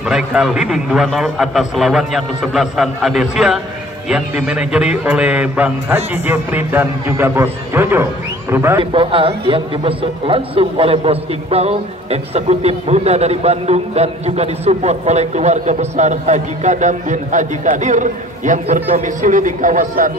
Mereka leading 2-0 atas lawannya kesebelasan Adesia yang dimanajeri oleh Bang Haji Jeffrey dan juga Bos Jojo. Perubahan Triple A yang dibesut langsung oleh Bos Iqbal, eksekutif muda dari Bandung, dan juga disupport oleh keluarga besar Haji Kadam bin Haji Kadir yang berdomisili di kawasan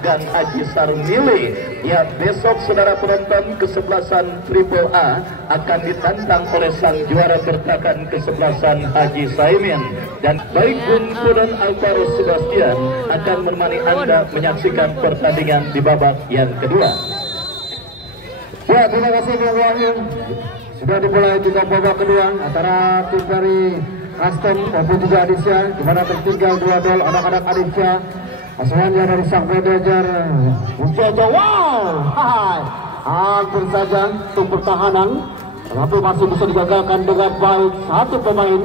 Gang Haji Sarmili. Ya, besok saudara penonton kesebelasan Triple A akan ditantang oleh sang juara bertahan kesebelasan Haji Saimin, dan baik Bung Pudon Alvaro Sebastian akan menemani Anda menyaksikan pertandingan di babak yang kedua. Ya, terima kasih Bang Wahyu. Sudah dimulai juga babak kedua antara tim dari Custom maupun juga Adesia, di mana tertinggal 2-0 anak-anak Adesia. Asuhannya dari sang manajer Jojo. Wow, hampir saja untuk pertahanan, tapi masih bisa digagalkan dengan baik. Satu pemain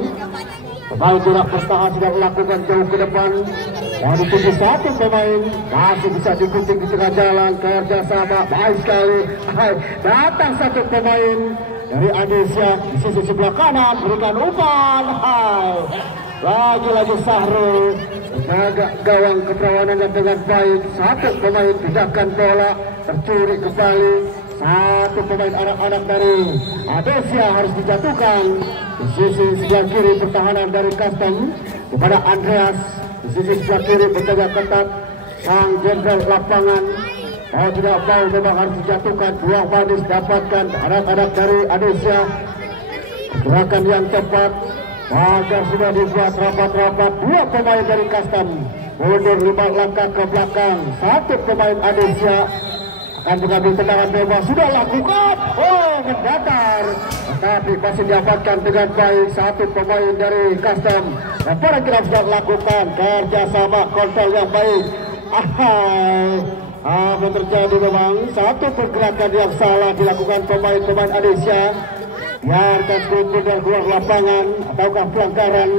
gerak bertahan sudah melakukan jauh ke depan. Yang dituju satu pemain masih bisa digunting di tengah jalan, kerjasama baik sekali. Datang satu pemain dari Adesia di sisi sebelah kanan, berikan umpan. Lagi-lagi Sahrul menjaga gawang keperawanannya dengan baik. Satu pemain pindahkan bola, tercuri kembali. Satu pemain anak-anak dari Adesia harus dijatuhkan. Di sisi sebelah kiri pertahanan dari Custom, di mana Andreas di sisi sebelah kiri berjaga ketat. Sang jenderal lapangan mau tidak mau memang harus dijatuhkan. Buang manis dapatkan anak-anak dari Adesia. Gerakan yang cepat, agar sudah dibuat rapat-rapat. Dua pemain dari Custom mundur 5 langkah ke belakang. Satu pemain Adesia akan mengambil tendangan bebas. Sudah lakukan, mendatar, tetapi masih didapatkan dengan baik. Satu pemain dari Custom. Para kira sudah lakukan kerjasama, kontrol yang baik. Apa terjadi memang satu pergerakan yang salah dilakukan pemain-pemain Adesia. Biarkan skuter dan keluar lapangan ataukah pelanggaran.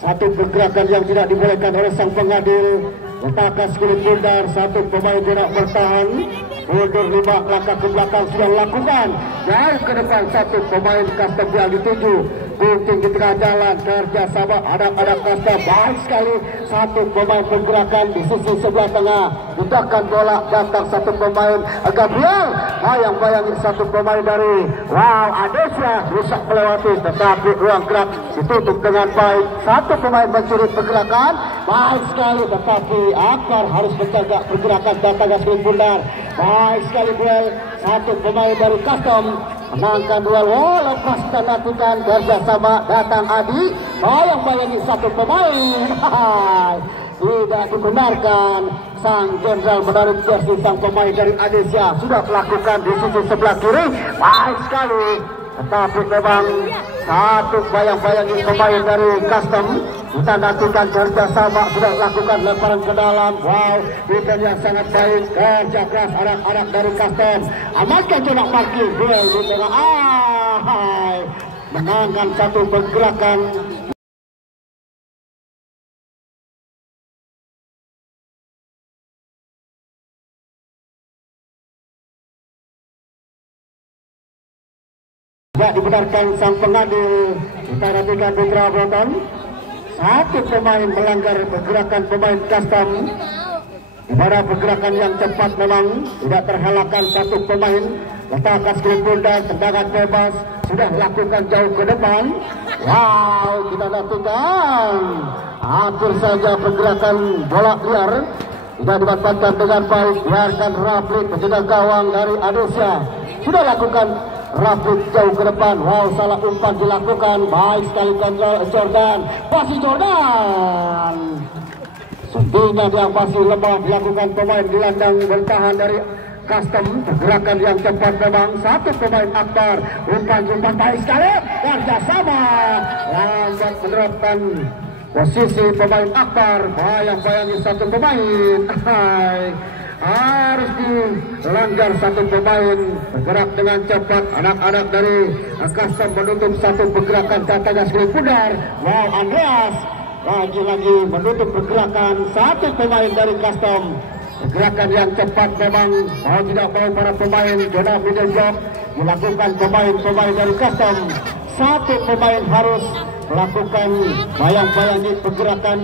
Satu pergerakan yang tidak dibolehkan oleh sang pengadil. Letakkan skuter bundar, satu pemain tidak bertahan. Mundur 5 langkah ke belakang sudah lakukan. Jauh ke depan satu pemain Custom yang dituju. Gunting di tengah jalan, kerjasama anak-anak Custom baik sekali. Satu pemain pergerakan di sisi sebelah tengah, pindahkan bola, datang satu pemain Gabriel, bayang-bayangi satu pemain dari Adesia rusak melewati, tetapi ruang gerak ditutup dengan baik. Satu pemain mencuri pergerakan baik sekali, tetapi Akbar harus menjaga pergerakan, datang skuter bundar baik sekali duel. Satu pemain dari Custom menangkan duel. Lepas kita nantikan kerjasama, datang Adi, bayang-bayangi satu pemain. Tidak dibenarkan. Sang jenderal menarik jersey sang pemain dari Adesia sudah melakukan di sisi sebelah kiri baik sekali, tetapi memang satu bayang-bayangi pemain dari Custom. Kita nantikan kerjasama, sudah lakukan lemparan ke dalam. Defense yang sangat baik, kerja keras anak-anak dari Custom. Amankan jarak parkir, duel di tengah. Menangkan satu pergerakan. Tidak dibenarkan sang pengadil. Kita nantikan Putra Broton. Satu pemain melanggar pergerakan pemain Custom. Di mana pergerakan yang cepat memang tidak terhalangkan. Satu pemain letakkan skuter bundar, tendangan bebas sudah lakukan jauh ke depan. Kita nantikan hampir saja pergerakan bola liar tidak dimanfaatkan dengan baik. Biarkan Rafli penjaga gawang dari Adesia sudah lakukan Rafli jauh ke depan. Salah umpan dilakukan. Baik sekali kontrol Jordan. Pasti Jordan. Suntingan yang masih lemah dilakukan pemain gelandang bertahan dari Custom. Pergerakan yang cepat memang. Satu pemain Akbar. Umpan baik sekali. Kerjasama. Lambat menerapkan posisi pemain Akbar. Bayang-bayangi satu pemain. Harus dilanggar satu pemain. Bergerak dengan cepat anak-anak dari Custom menutup satu pergerakan, datangnya skuter bundar. Andreas lagi-lagi menutup pergerakan satu pemain dari Custom. Pergerakan yang cepat memang mau tidak mau para pemain zona middle block dilakukan pemain-pemain dari Custom. Satu pemain harus melakukan bayang-bayang di pergerakan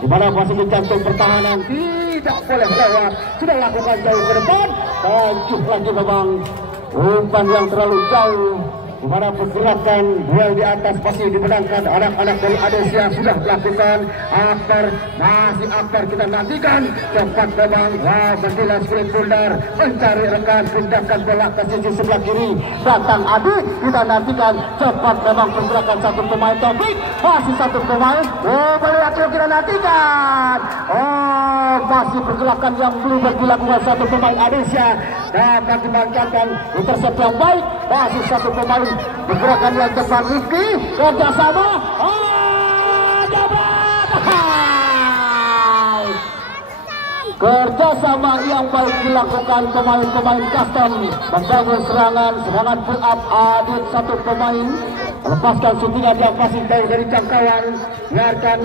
di mana masih mencantum pertahanan, tidak boleh lewat, sudah lakukan jauh ke depan, lanjut lagi memang umpan yang terlalu jauh. Di mana pergerakan duel di atas masih dimenangkan anak-anak dari Adesia sudah melakukan. Akbar, masih Akbar kita nantikan cepat memang. Wah, mendilas kulit bundar mencari rekan, pindahkan bola ke sisi sebelah kiri, datang Adi, kita nantikan cepat memang pergerakan satu pemain Taufik, masih satu pemain. Oh, melihat kita nantikan. Oh, masih pergerakan yang belum dilakukan satu pemain Adesia, dapat dimanfaatkan intercept yang baik, masih satu pemain. Pergerakan yang cepat Rifki, kerjasama, dapat kerjasama yang baik dilakukan pemain-pemain custom, membangun serangan pull up. Adit satu pemain melepaskan shootingan yang masih jauh dari jangkauan, biarkan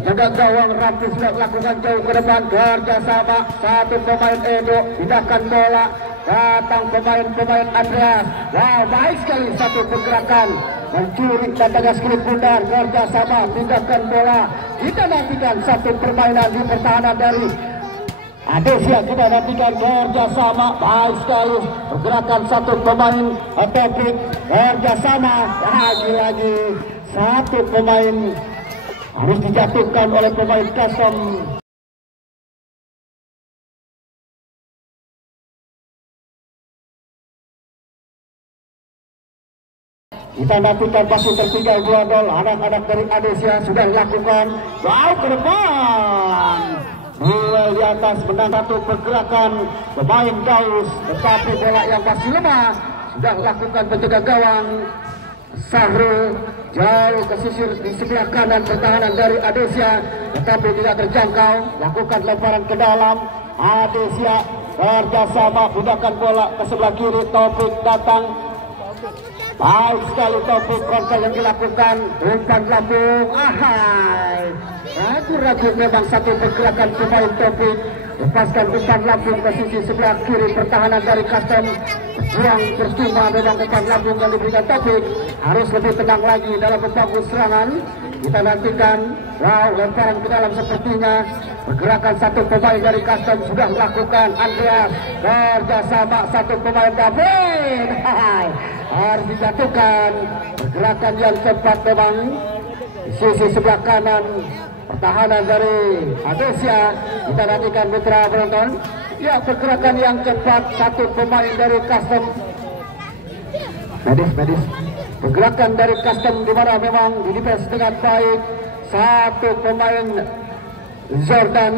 jaga gawang Rafi sudah lakukan jauh ke depan, kerjasama satu pemain Edo, pindahkan bola, datang pemain Andreas. Wow, baik sekali satu pergerakan mencuri datangnya skrit bundar, kerjasama, pindahkan bola, kita nantikan satu permainan di pertahanan dari Adesia, kita nantikan kerjasama, baik sekali pergerakan satu pemain Taufik, kerjasama, lagi-lagi satu pemain harus dijatuhkan oleh pemain custom. Kita nantikan masih tertinggal 2 gol. Anak-anak dari Adesia sudah lakukan jauh ke depan. Duel di atas menang satu pergerakan pemain Gaus, tetapi bola yang masih lemah sudah lakukan penjaga gawang Sahrul jauh ke sisir di sebelah kanan pertahanan dari Adesia, tetapi tidak terjangkau. Lakukan lemparan ke dalam. Adesia kerjasama, gunakan bola ke sebelah kiri. Taufik datang. Baik sekali Taufik, kontrol yang dilakukan, umpan lambung, ahai. Ragu-ragu memang satu pergerakan pemain Taufik, lepaskan umpan lambung ke sisi sebelah kiri pertahanan dari custom. Buang percuma memang umpan lambung yang diberikan Taufik, harus lebih tenang lagi dalam membangun serangan. Kita nantikan, wow, lemparan ke dalam sepertinya. Pergerakan satu pemain dari custom sudah melakukan. Andreas kerjasama satu pemain David, harus dijatuhkan. Pergerakan yang cepat memang di sisi sebelah kanan pertahanan dari Adesia. Kita nantikan mitra penonton. Ya, pergerakan yang cepat satu pemain dari custom. Medis. Pergerakan dari custom di mana memang didefense dengan baik. Satu pemain Jordan,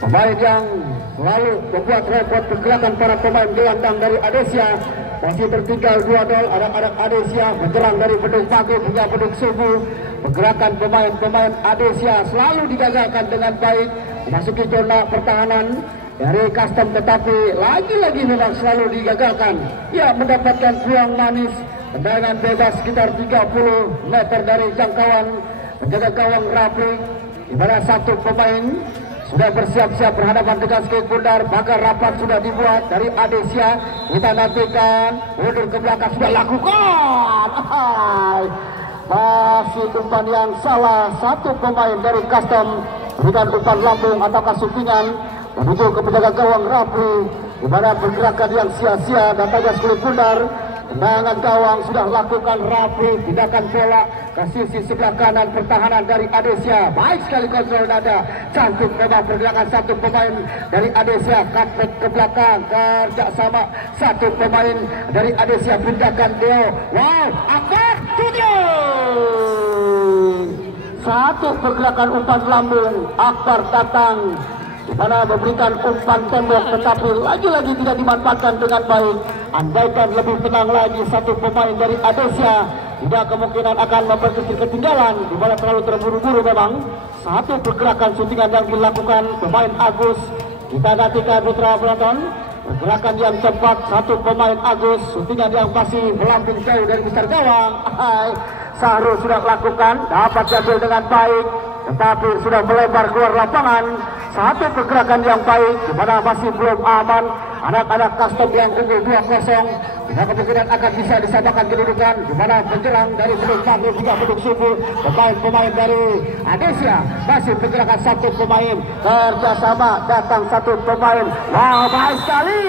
pemain yang selalu membuat repot pergerakan para pemain gelandang dari Adesia. Masih tertinggal 2 gol. Anak-anak Adesia menjelang dari Bedung Pagu hingga Bedung Subuh. Pergerakan pemain Adesia selalu digagalkan dengan baik, memasuki zona pertahanan dari custom, tetapi lagi-lagi memang selalu digagalkan. Ya, mendapatkan peluang manis, tendangan bebas sekitar 30 meter dari jangkauan penjaga gawang Rafi. Di mana satu pemain sudah bersiap-siap berhadapan dengan skate bundar, maka rapat sudah dibuat dari Adesia. Kita nantikan, mundur ke belakang sudah lakukan. Masih umpan yang salah, satu pemain dari custom berikan umpan lambung ataukah shootingan menuju ke penjaga gawang Rafi. Di mana pergerakan yang sia-sia, datangnya skate bundar. Tendangan gawang sudah lakukan Rafi, pindahkan bola ke sisi sebelah kanan pertahanan dari Adesia. Baik sekali kontrol dada, cantik memang pergerakan satu pemain dari Adesia, cutback ke belakang, kerjasama satu pemain dari Adesia, pindahkan Deo. Wow, Akbar Studio. Satu pergerakan umpan lambung, Akbar datang di mana memberikan umpan tembok, tetapi lagi-lagi tidak dimanfaatkan dengan baik. Andaikan lebih tenang lagi satu pemain dari Adesia, tidak kemungkinan akan memperkecil ketinggalan. Di mana terlalu terburu-buru memang. Satu pergerakan shootingan yang dilakukan pemain Agus. Kita nantikan putra penonton. Pergerakan yang cepat satu pemain Agus, shootingan yang masih melambung jauh dari besar gawang. Sahrul sudah lakukan, dapat diambil dengan baik, tetapi sudah melebar keluar lapangan. Satu pergerakan yang baik, di mana masih belum aman. anak-anak custom yang unggul 2-0. Tidak kemungkinan akan bisa disamakan kedudukan di mana penjelang dari Beduk Panggil juga Beduk Suku. Pemain-pemain dari Adesia masih pergerakan satu pemain, kerjasama datang satu pemain. Wow, baik sekali.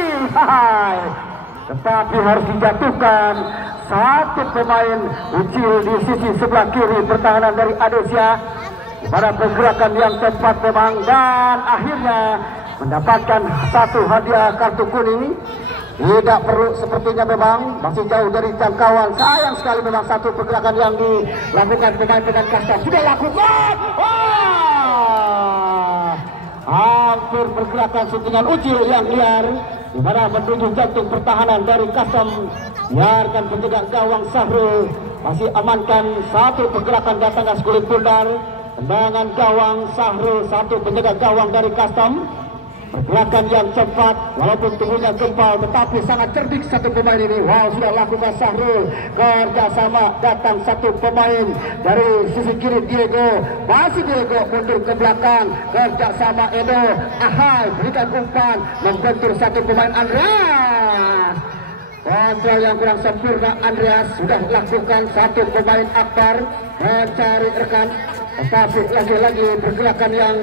Tetapi harus dijatuhkan satu pemain. Ucil di sisi sebelah kiri pertahanan dari Adesia pada pergerakan yang tepat memang, dan akhirnya mendapatkan satu hadiah kartu kuning. Tidak perlu sepertinya, memang masih jauh dari jangkauan. Sayang sekali memang satu pergerakan yang dilakukan pemain-pemain custom sudah lakukan. Hampir pergerakan syutingan Ucil yang liar di mana menuju jantung pertahanan dari custom. Biarkan penjaga gawang Sahrul masih amankan satu pergerakan datangnya kulit bundar. Tendangan gawang Sahrul, satu penjaga gawang dari custom. Pergerakan yang cepat walaupun tubuhnya gempal tetapi sangat cerdik satu pemain ini. Wow, sudah lakukan Sahrul, kerjasama datang satu pemain dari sisi kiri Diego, masih Diego mundur ke belakang, kerjasama Edo, Ahai berikan umpan membentur satu pemain Andreas. Kontrol yang kurang sempurna Andreas, sudah lakukan satu pemain Akbar mencari rekan, tetapi lagi-lagi pergerakan yang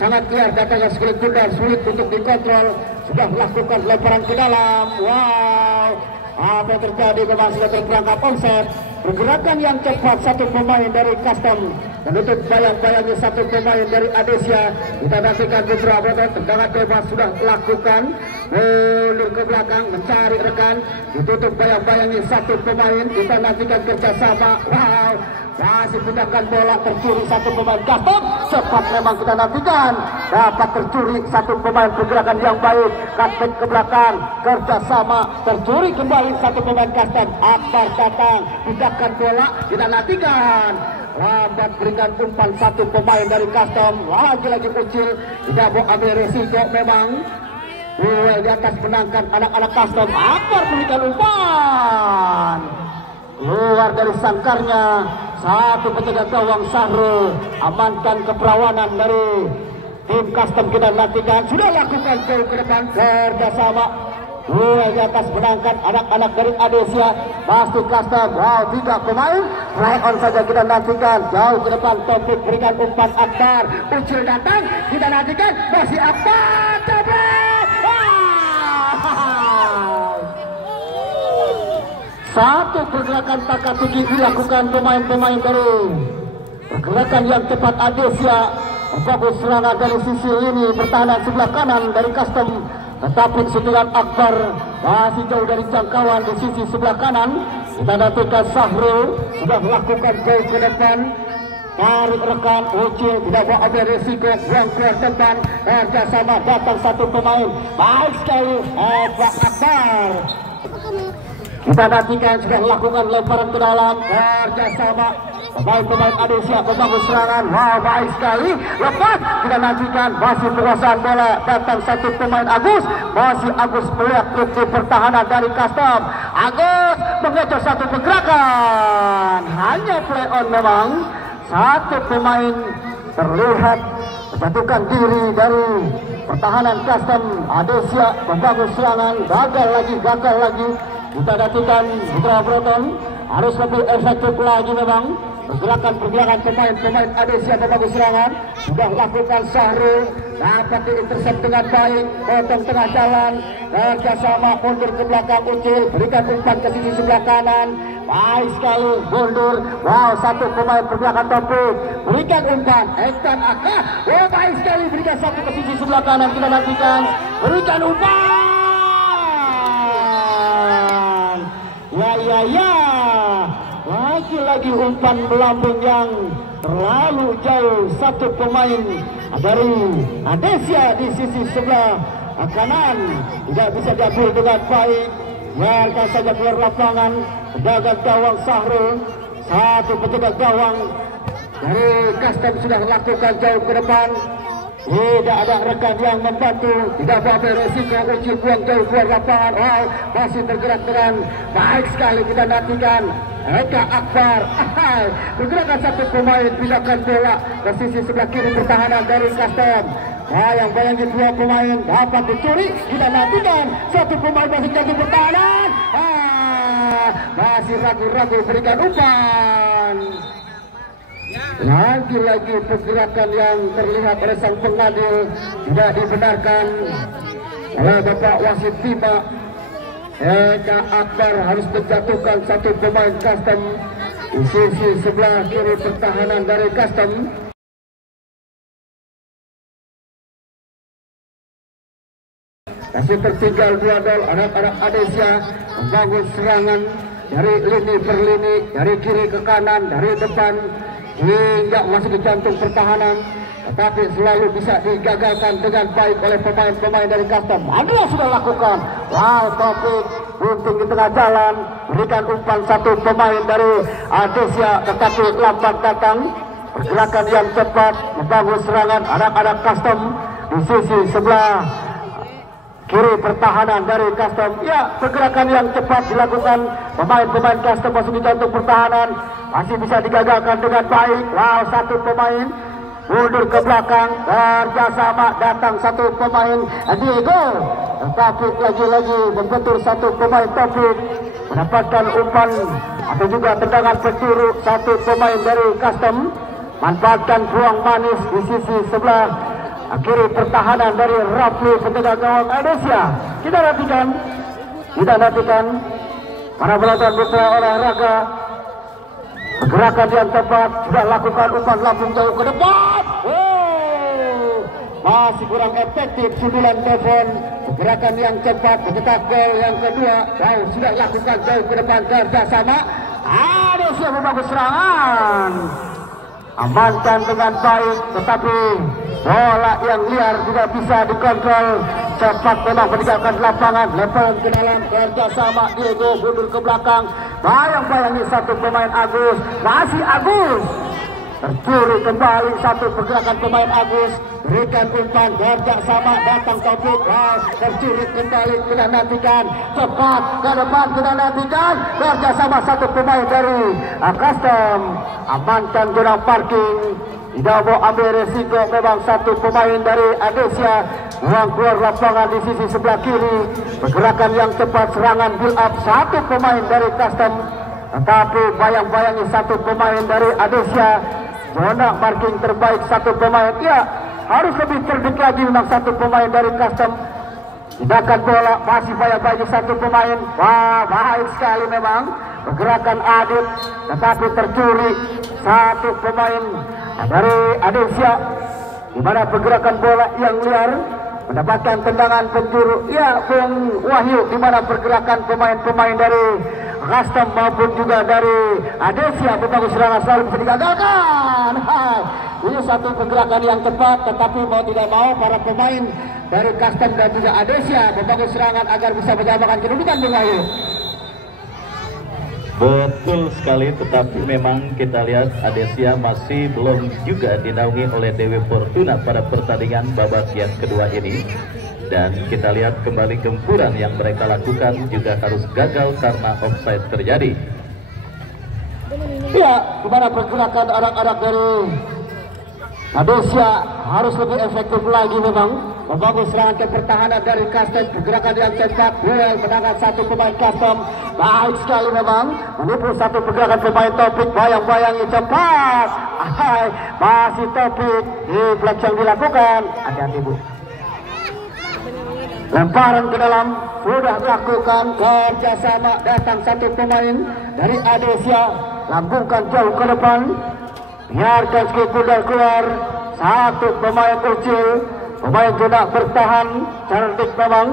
sangat liar datangnya sulit bundar, sulit untuk dikontrol. Sudah melakukan lemparan ke dalam. Wow, apa yang terjadi, memang sudah terperangkap offset. Pergerakan yang cepat satu pemain dari custom menutup bayang-bayangnya satu pemain dari Adesia. Kita nantikan beberapa tendangan bebas sudah lakukan, mundur ke belakang mencari rekan, ditutup bayang-bayangnya satu pemain. Kita nantikan kerjasama. Wow, masih pindahkan bola, tercuri satu pemain custom. Cepat memang kita nantikan, dapat tercuri satu pemain, pergerakan yang baik, cutback ke belakang, kerjasama, tercuri kembali satu pemain custom. Akbar datang, pindahkan bola, kita nantikan. Lambat berikan umpan satu pemain dari custom. Lagi-lagi Ucil tidak mau ambil resiko memang. Mulai di atas menangkan anak-anak custom. Akbar berikan umpan keluar dari sangkarnya. Satu penjaga gawang Sahrul amankan keperawanan dari tim custom. Kita nantikan, sudah lakukan jauh ke depan, kerjasama mulai di atas menangkan anak-anak dari Adesia. Pasti custom. Wow, 3 pemain fly on saja, kita nantikan jauh ke depan. Topik berikan umpan Akbar, Ucil datang, kita nantikan masih Akbar. Satu pergerakan taka-tiki dilakukan pemain-pemain dari pergerakan yang cepat Adesia. Bagus serangan dari sisi ini pertahanan sebelah kanan dari custom, tetapi syutingan Akbar masih jauh dari jangkauan di sisi sebelah kanan. Kita nantikan Sahrul sudah melakukan jauh ke depan, tarik rekan. Ucil tidak mau ambil resiko, buang keluar depan, kerjasama datang satu pemain. Baik sekali Akbar. Kita nantikan, sudah melakukan lemparan ke dalam, kerjasama pemain Adesia membangun serangan. Wow, baik sekali, lepas. Kita nantikan masih penguasaan bola, datang satu pemain Agus, masih Agus melihat di pertahanan dari custom. Agus mengejar satu pergerakan, hanya play on memang. Satu pemain terlihat menjatuhkan diri dari pertahanan custom. Adesia membangun serangan, gagal lagi. Kita nantikan Putra Broton harus lebih efektif lagi memang. Pergerakan pemain Adesia membangun serangan. Sudah lakukan Sahrul, dapat diintercept dengan baik, potong tengah jalan, kerjasama mundur ke belakang Ucil, berikan umpan ke sisi sebelah kanan. Baik sekali, mundur. Wow, satu pemain pergerakan Topik, berikan umpan Ektan Aka. Oh, baik sekali, berikan satu ke sisi sebelah kanan. Kita nantikan, berikan umpan. Ya, lagi-lagi umpan melambung yang terlalu jauh. Satu pemain dari Adesia di sisi sebelah kanan tidak bisa diambil dengan baik, biarkan saja keluar lapangan. Penjaga gawang Sahrul, satu penjaga gawang dari custom sudah melakukan jauh ke depan. Tidak ada rekan yang membantu, tidak apa-apa resiko. Ucil buang jauh keluar lapangan. Wow, masih bergerak dengan baik sekali. Kita nantikan Eka Akbar. Bergerakan satu pemain, pindahkan bola ke sisi sebelah kiri pertahanan dari custom. bayang-bayang dua pemain dapat dicuri. Kita nantikan satu pemain masih jatuh pertahanan. Masih ragu-ragu berikan umpan. Lagi-lagi pergerakan yang terlihat oleh sang pengadil tidak dibenarkan oleh Bapak Wasit Bima. Eka Akbar harus menjatuhkan satu pemain Custom di sisi sebelah kiri pertahanan dari Custom. Masih tertinggal 2-0. Anak-anak Adesia membangun serangan dari lini per lini, dari kiri ke kanan, dari depan hingga masuk ke jantung pertahanan, tetapi selalu bisa digagalkan dengan baik oleh pemain-pemain dari Custom. Andrea sudah lakukan. Wow, Taufik bunting di tengah jalan, berikan umpan satu pemain dari Adesia, tetapi lambat datang. Pergerakan yang cepat membangun serangan anak-anak Custom di sisi sebelah kiri pertahanan dari Custom. Ya, pergerakan yang cepat dilakukan pemain-pemain Custom masuk di jantung pertahanan, masih bisa digagalkan dengan baik. Wow, satu pemain mundur ke belakang, kerjasama datang satu pemain Diego, tetapi lagi-lagi membentur satu pemain Taufik, mendapatkan umpan atau juga tendangan peluru satu pemain dari Custom, manfaatkan peluang manis di sisi sebelah kiri pertahanan dari Rafli penjaga gawang Indonesia. Kita nantikan para penonton putra olahraga. Pergerakan yang tepat sudah lakukan umpan lambung jauh ke depan. Masih kurang efektif sundulan Devon. Pergerakan yang cepat mencetak gol yang kedua. Sudah lakukan jauh ke depan kerjasama. Indonesia membangun serangan. Amankan dengan baik, tetapi bola yang liar juga bisa dikontrol. Cepat memang meninggalkan lapangan, lepas ke dalam kerjasama Diego mundur ke belakang. Bayang-bayangi satu pemain Agus, masih Agus tercuri kembali satu pergerakan pemain Agus, berikan umpan kerjasama datang Taufik. Tercuri kembali, kita nantikan cepat ke depan, kita nantikan kerjasama satu pemain dari Custom. Amankan zona parking, tidak mau ambil resiko. Memang satu pemain dari Adesia uang keluar lapangan di sisi sebelah kiri. Pergerakan yang cepat, serangan build up satu pemain dari Custom, tetapi bayang-bayangi satu pemain dari Adesia. Zona marking terbaik satu pemain. Ya, harus lebih cerdik lagi memang satu pemain dari Custom. Tindakan bola masih bayang-bayangi satu pemain. Wah, baik sekali memang pergerakan Adit, tetapi tercuri satu pemain dari Adesia, di mana pergerakan bola yang liar mendapatkan tendangan penjuru. Ya, Bung Wahyu, di mana pergerakan pemain-pemain dari Custom maupun juga dari Adesia membangun serangan selalu bisa digagalkan. Ini satu pergerakan yang tepat, tetapi mau tidak mau para pemain dari Custom dan juga Adesia membangun serangan agar bisa menyamakan kedudukan, Bung Wahyu. Betul sekali, tetapi memang kita lihat Adesia masih belum juga dinaungi oleh Dewi Fortuna pada pertandingan babak yang kedua ini. Dan kita lihat kembali gempuran yang mereka lakukan juga harus gagal karena offside terjadi. Ya, dimana pergerakan anak-anak dari Adesia harus lebih efektif lagi memang membangun serangan ke pertahanan dari Custom. Pergerakan yang cepat, duel menangkan satu pemain Custom. Baik sekali memang menipu satu pergerakan pemain Taufik, bayang-bayangi cepat. Masih Taufik, deflection dilakukan. Hati-hati Bu. Lemparan ke dalam sudah dilakukan, kerjasama datang satu pemain dari Adesia, lambungkan jauh ke depan, biarkan sekudar keluar satu pemain kecil. Pemain sudah bertahan cerdik memang.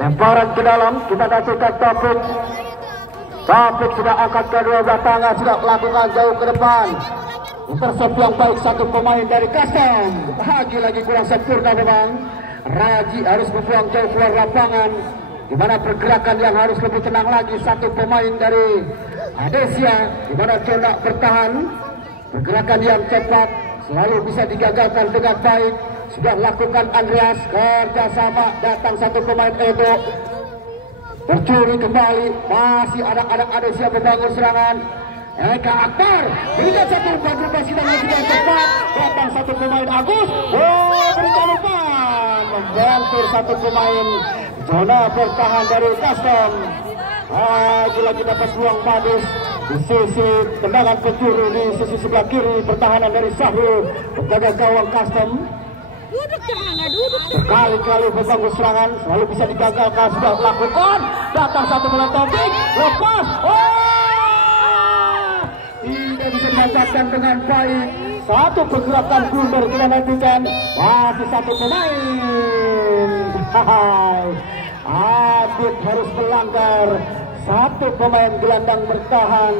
Lemparan ke dalam, kita saksikan Taufik. Taufik sudah angkat kedua belah tangan, sudah melakukan jauh ke depan. Intercept yang baik satu pemain dari Custom. Lagi-lagi kurang sempurna memang. Raji harus membuang jauh keluar lapangan, di mana pergerakan yang harus lebih tenang lagi satu pemain dari Adesia, di mana zona bertahan. Pergerakan yang cepat selalu bisa digagalkan dengan baik. Sudah lakukan Andreas, kerjasama datang satu pemain Edo, tercuri kembali. Masih anak-anak Adesia membangun serangan. Eka Akbar berikan satu umpan sidang yang cepat, datang satu pemain Agus, berikan umpan, membantur satu pemain zona bertahan dari Custom. Lagi dapat peluang Badis di sisi tendangan penjuru di sisi sebelah kiri, pertahanan dari Sahrul penjaga gawang Custom. Berkali-kali membangun serangan selalu bisa digagalkan, sudah lakukan, datang satu bola topik, lepas, tidak bisa dimanfaatkan dengan baik. Satu pergerakan blunder kita nantikan, masih satu pemain. Adit harus melanggar, satu pemain gelandang bertahan,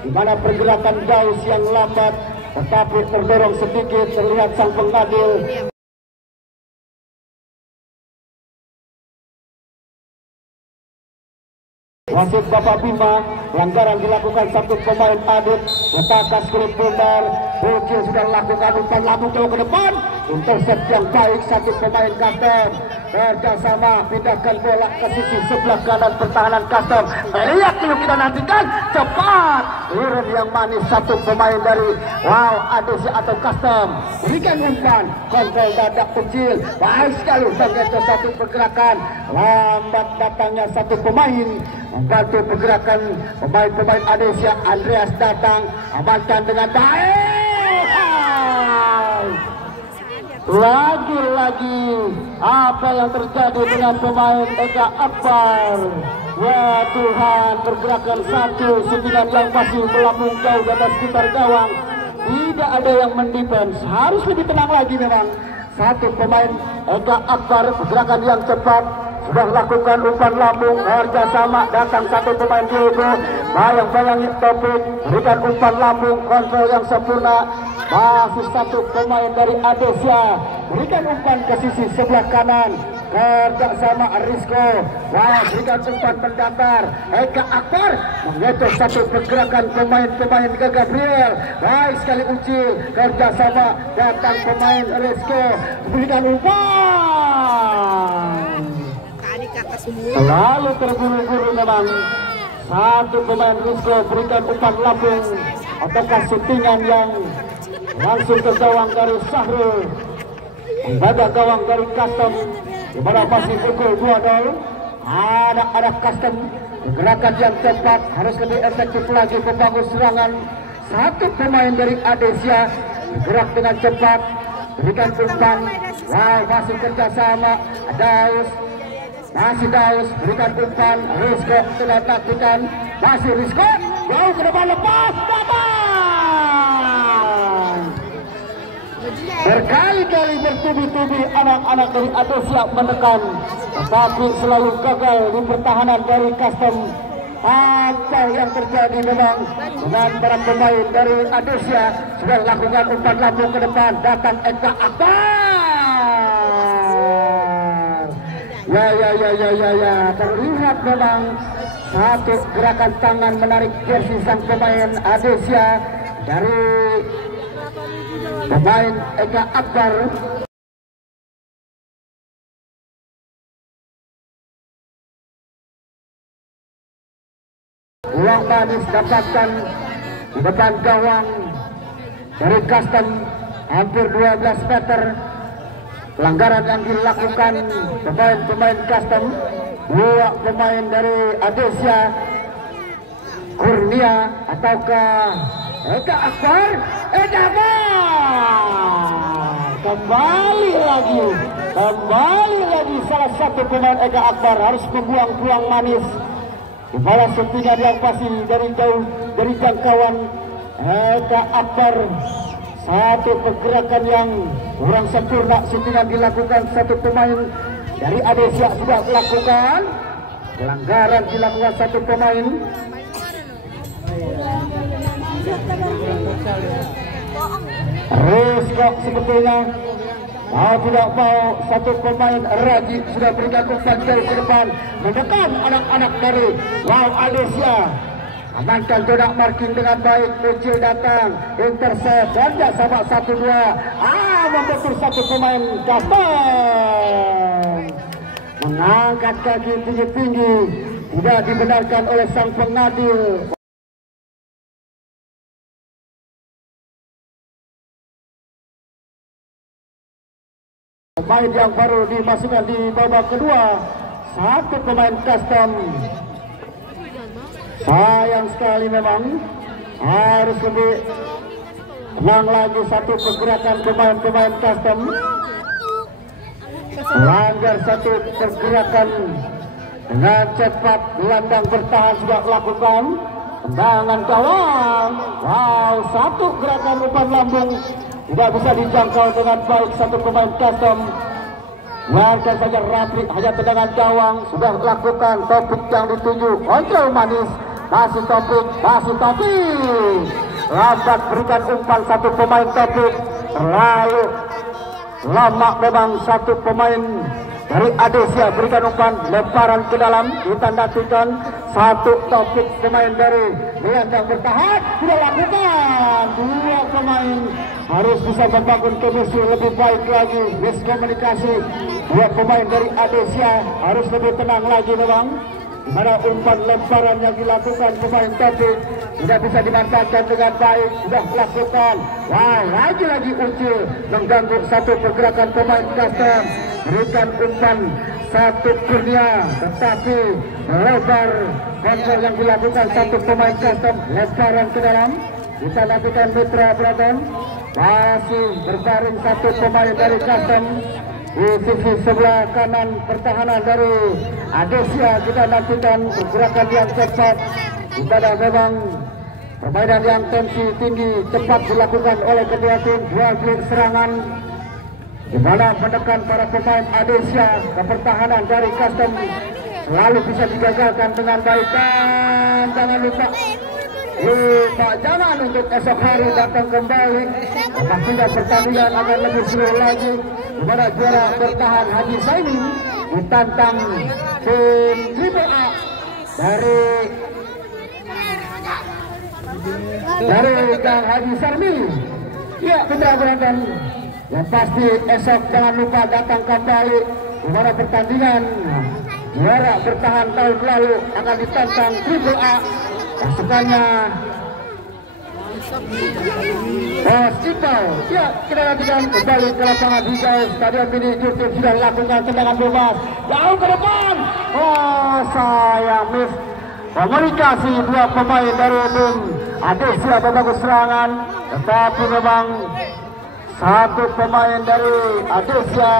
di mana pergerakan Daus yang lambat tetapi terdorong sedikit, terlihat sang pengadil. Wasit Bapak Bima, pelanggaran dilakukan satu pemain Adit, letakkan skrip bundar, Bocil sudah lakukan umpan lambung jauh ke depan, intercept yang baik satu pemain Custom, kerjasama pindahkan bola ke sisi sebelah kanan pertahanan Custom. Lihat dulu kita nantikan, cepat, turun yang manis satu pemain dari ADC atau Custom, berikan umpan, kontrol dadak kecil, baik sekali mengejar satu pergerakan, lambat datangnya satu pemain, membantu pergerakan pemain-pemain Adesia. Andreas datang, amankan dengan baik. Lagi-lagi apa yang terjadi dengan pemain Eka Akbar? Ya Tuhan, pergerakan satu, settingan yang masih melambung jauh di atas sekitar gawang, tidak ada yang mendefense, harus lebih tenang lagi memang. Satu pemain Eka Akbar, pergerakan yang cepat, sudah lakukan umpan lambung, kerjasama, datang satu pemain Diego, bayang-bayang topik, berikan umpan lambung, kontrol yang sempurna, masih satu pemain dari Adesia, berikan umpan ke sisi sebelah kanan, kerjasama Rizko, berikan umpan pendatar, Eka Akbar mengejar satu pergerakan pemain-pemain ke Gabriel, baik sekali Ucil, kerjasama, datang pemain Rizko, berikan umpan. Selalu terburu-buru memang satu pemain Rizko, berikan umpan lambung ataukah settingan yang langsung ke gawang dari Sahrul, menjaga gawang dari Custom, di mana masih pukul 2-0. Ada Custom, gerakan yang cepat, harus lebih efektif lagi membangun serangan. Satu pemain dari Adesia bergerak dengan cepat, berikan umpan, masih kerjasama Daus. Masih Daus, berikan umpan, Rizko sudah taktikan, masih Rizko, jauh ke depan, lepas, datang. Berkali-kali bertubi-tubi anak-anak dari Adesia menekan, tetapi selalu gagal di pertahanan dari Custom. Apa yang terjadi memang dengan para pemain dari Adesia, sudah lakukan umpan lambung ke depan, datang Eka Akbar. Ya, terlihat memang satu gerakan tangan menarik jersey sang pemain Adesia dari pemain Eka Akbar. Uang manis dapatkan di depan gawang dari Custom, hampir 12 meter. Pelanggaran yang dilakukan pemain-pemain Custom, dua pemain dari Adesia, Kurnia ataukah Eka Akbar, kembali lagi salah satu pemain Eka Akbar harus membuang peluang manis. Kepala settingan yang pasti dari jauh dari jangkauan Eka Akbar, satu pergerakan yang kurang sempurna, settingan dilakukan satu pemain dari Adesia sudah melakukan pelanggaran, dilakukan satu pemain. Terus kok sebetulnya tidak mau satu pemain Raji sudah berikan umpan dari ke depan, menekan anak-anak dari Adesia. Amankan jodak marking dengan baik, Ucil datang, intercept, dan sama 1-2. Membetul satu pemain Custom. Mengangkat kaki tinggi-tinggi, tidak dibenarkan oleh sang pengadil. pemain yang baru dimasukkan di babak kedua, satu pemain custom. Sayang sekali memang harus lebih tenang lagi satu pergerakan pemain-pemain custom. Langgar satu pergerakan dengan cepat, gelandang bertahan sudah lakukan. Tendangan gawang. Wow, satu gerakan umpan lambung tidak bisa dijangkau dengan baik satu pemain custom. Biarkan saja Rafli, hanya tendangan gawang sudah lakukan. Topik yang dituju, kontrol manis. Masih Topik. Lambat berikan umpan satu pemain Topik. Terlalu lama memang satu pemain dari Adesia berikan umpan, lemparan ke dalam, ditandatikan satu Topik pemain dari gelandang bertahan sudah lakukan. Dua pemain harus bisa membangun chemistry lebih baik lagi, miskomunikasi. Dua pemain dari Adesia harus lebih tenang lagi memang. Mana umpan lemparan yang dilakukan pemain Topik tidak bisa dimanfaatkan dengan baik, sudah lakukan. Wah, lagi-lagi Ucil mengganggu satu pergerakan pemain custom. Berikan umpan satu kurnia, tetapi melebar. Kontrol yang dilakukan satu pemain custom, lemparan ke dalam. Bisa lakukan Mitra Braton. Masih berbaring satu pemain dari custom. Di sisi sebelah kanan pertahanan dari Adesia kita nantikan pergerakan yang cepat. Pada memang permainan yang tensi tinggi cepat dilakukan oleh kedua tim. Dua blok serangan di mana menekan para pemain Adesia ke pertahanan dari custom selalu bisa digagalkan dengan baik. Dan jangan lupa jangan untuk esok hari datang kembali. Pastinya pertandingan akan lebih seru lagi. Kepada juara bertahan Haji Saini ditantang tim Triple A dari Kang Haji Sarmi. Ya, benar-benar. Yang pasti esok jangan lupa datang kembali. Kepada pertandingan juara bertahan tahun lalu akan ditantang Triple A. Pasukannya Iqbal. Ya, kita nantikan kembali ke lapangan hijau Stadion Mini Jurtim sudah lakukan tendangan bebas jauh ke depan. Oh, sayang miss komunikasi dua pemain dari tim Adesia berbagus serangan, tetapi memang satu pemain dari Adesia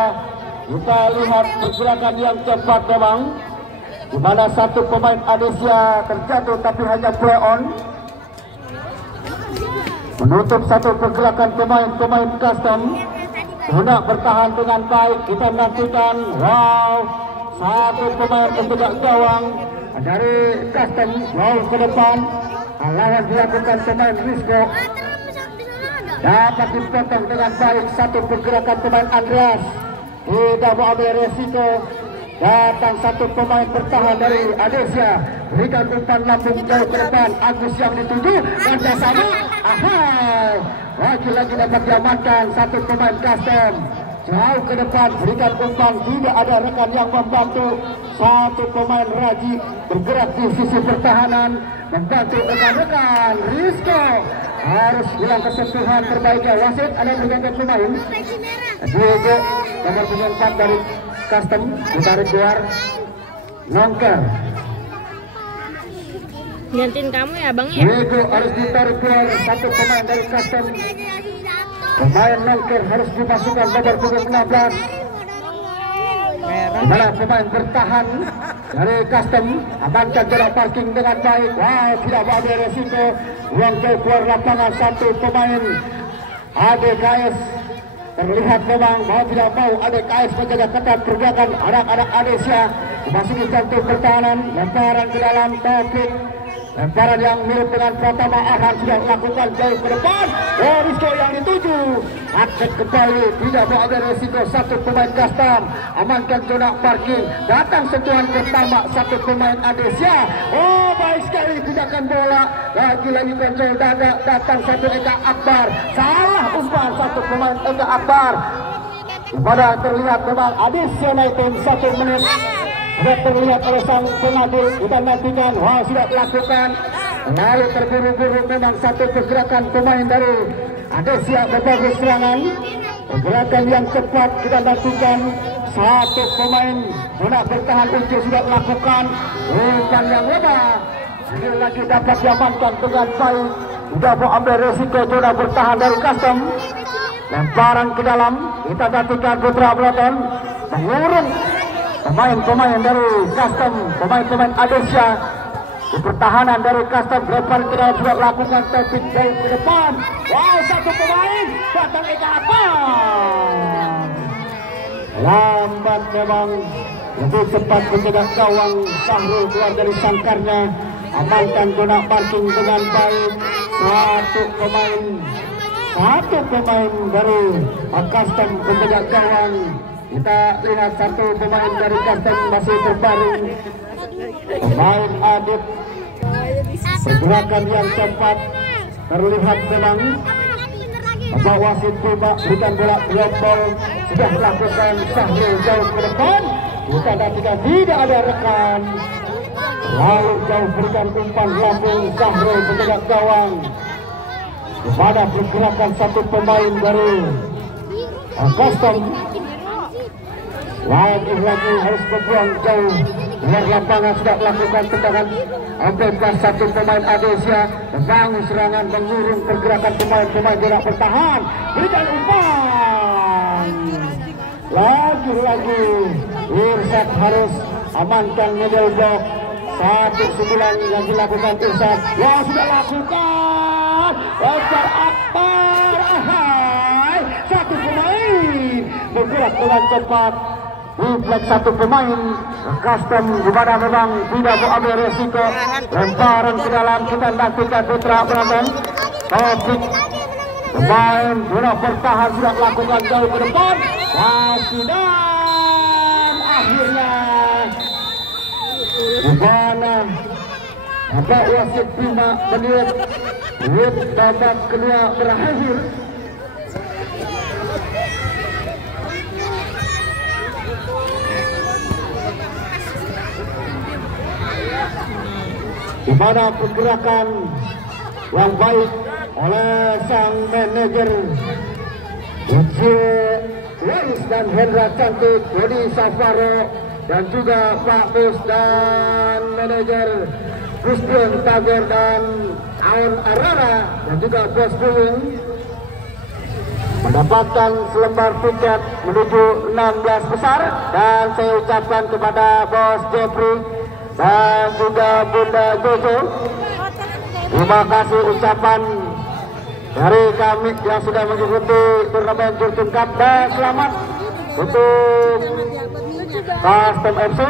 kita lihat pergerakan yang cepat memang, di mana satu pemain Adesia terjatuh tapi hanya play on. Menutup satu pergerakan pemain custom hendak bertahan dengan baik. Kita nantikan, wow, satu pemain untuk gawang dari custom wow ke depan. Lawan dilakukan pemain Rizko, dapat dipotong dengan baik satu pergerakan pemain Andreas. Tidak mau ambil resiko. Datang satu pemain bertahan dari Adesia, berikan umpan lambung jauh ke depan. Agus yang dituju dan sama. Lagi-lagi dapat diamankan satu pemain custom jauh ke depan, berikan umpan, tidak ada rekan yang membantu. Satu pemain Raji bergerak di sisi pertahanan membantu rekan-rekan. Rizko harus bilang kesentuhan terbaiknya. Wasit ada yang berganti pemain. Diego nomor 4 dari custom ditarik keluar. Nongker gantiin kamu ya bang ya. Diego harus ditarik keluar satu pemain dari custom. Pemain Nongker harus dimasukkan nomor 16. Mana pemain bertahan dari custom amankan jarak parking dengan baik. Wow, tidak mau ada resiko. Ruang jauh keluar lapangan satu pemain ADKS. Terlihat memang mau tidak mau ADKS menjaga ketat pergerakan anak-anak Adesia. Memasuki jantung pertahanan, lemparan ke dalam Taufik. Lemparan yang mirip dengan Pratama Arhan sudah melakukan jauh ke depan. Oh, Rizko yang dituju. Akses kembali, tidak mau ada resiko satu pemain custom. Amankan zona parking. Datang sentuhan pertama satu pemain Adesia. Oh, baik sekali tindakan bola. Lagi-lagi kontrol dada. Datang satu Eka Akbar. Salah umpan satu pemain Eka Akbar. Pada terlihat memang Adesia naik tim 1 menit. Sudah terlihat oleh sang pengadil. Kita nantikan, wah sudah dilakukan. Lalu terburu-buru memang satu pergerakan pemain dari Adesia berbagai serangan. Pergerakan yang cepat kita lakukan. Satu pemain hendak bertahan untuk sudah melakukan umpan yang lebar. Sekali lagi dapat diamankan dengan baik. Sudah mau ambil resiko sudah bertahan dari custom. Lemparan ke dalam. Kita datikan Putra Blaton mengurung pemain-pemain dari custom, pemain-pemain Adesia. Di pertahanan dari custom lempar ke dalam sudah lakukan tapping jauh ke depan. Wow, satu pemain datang ke depan. Lambat memang, lebih cepat mencetak gawang. Sahrul keluar dari sangkarnya, amankan guna parking dengan baik. Satu pemain dari custom mencetak gawang. Kita lihat satu pemain dari custom masih terbaring. Pemain Adit, pergerakan yang cepat terlihat memang. Bapak wasit bukan bola global sudah melakukan. Sahrul jauh ke depan. Kita datikan tidak ada rekan. Lalu jauh berikan umpan lambung. Sahrul menjaga gawang. Kepada pergerakan satu pemain dari custom. Lagi-lagi harus membuang jauh. Luar lapangan sudah melakukan tendangan. Bebas satu pemain Adesia. Membangun serangan, mengurung pergerakan pemain-pemain gerak bertahan. Berikan umpan. Lagi-lagi Irsad harus amankan middle block. 1-9 yang dilakukan Irsad. Yang sudah lakukan. Lebar akbar. Satu pemain bergerak dengan cepat. Refleks satu pemain custom di mana memang tidak mau ambil resiko. Lemparan ke dalam, kita nantikan Putra Pramen. Topik pemain bola bertahan sudah melakukan jauh ke depan. Dan akhirnya di mana Bapak wasit 5 menit babak kedua berakhir. Di mana pergerakan yang baik oleh sang manajer Waris dan Hendra Cantik, Dodi Safaro, dan juga Pak Bus dan manajer Christian Tagor dan Aun Arara, dan juga Bos Puyung mendapatkan selembar tiket menuju 16 besar. Dan saya ucapkan kepada Bos Jeffrey dan juga Bunda Jojo, terima kasih ucapan dari kami yang sudah mengikuti turnamen Jurgen Cup, dan selamat untuk Custom FC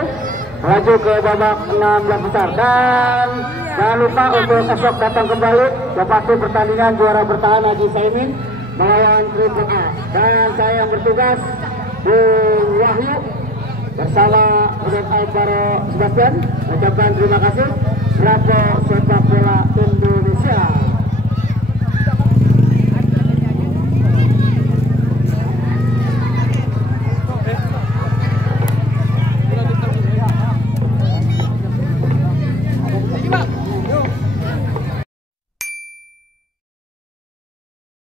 melaju ke babak 16 besar. Dan jangan lupa untuk esok datang kembali dapat pertandingan juara bertahan Haji Saimin melawan Triple A. Dan saya yang bertugas Bung Wahyu bersama dengan Alvaro Sebastian mengucapkan terima kasih. Bravo sepak bola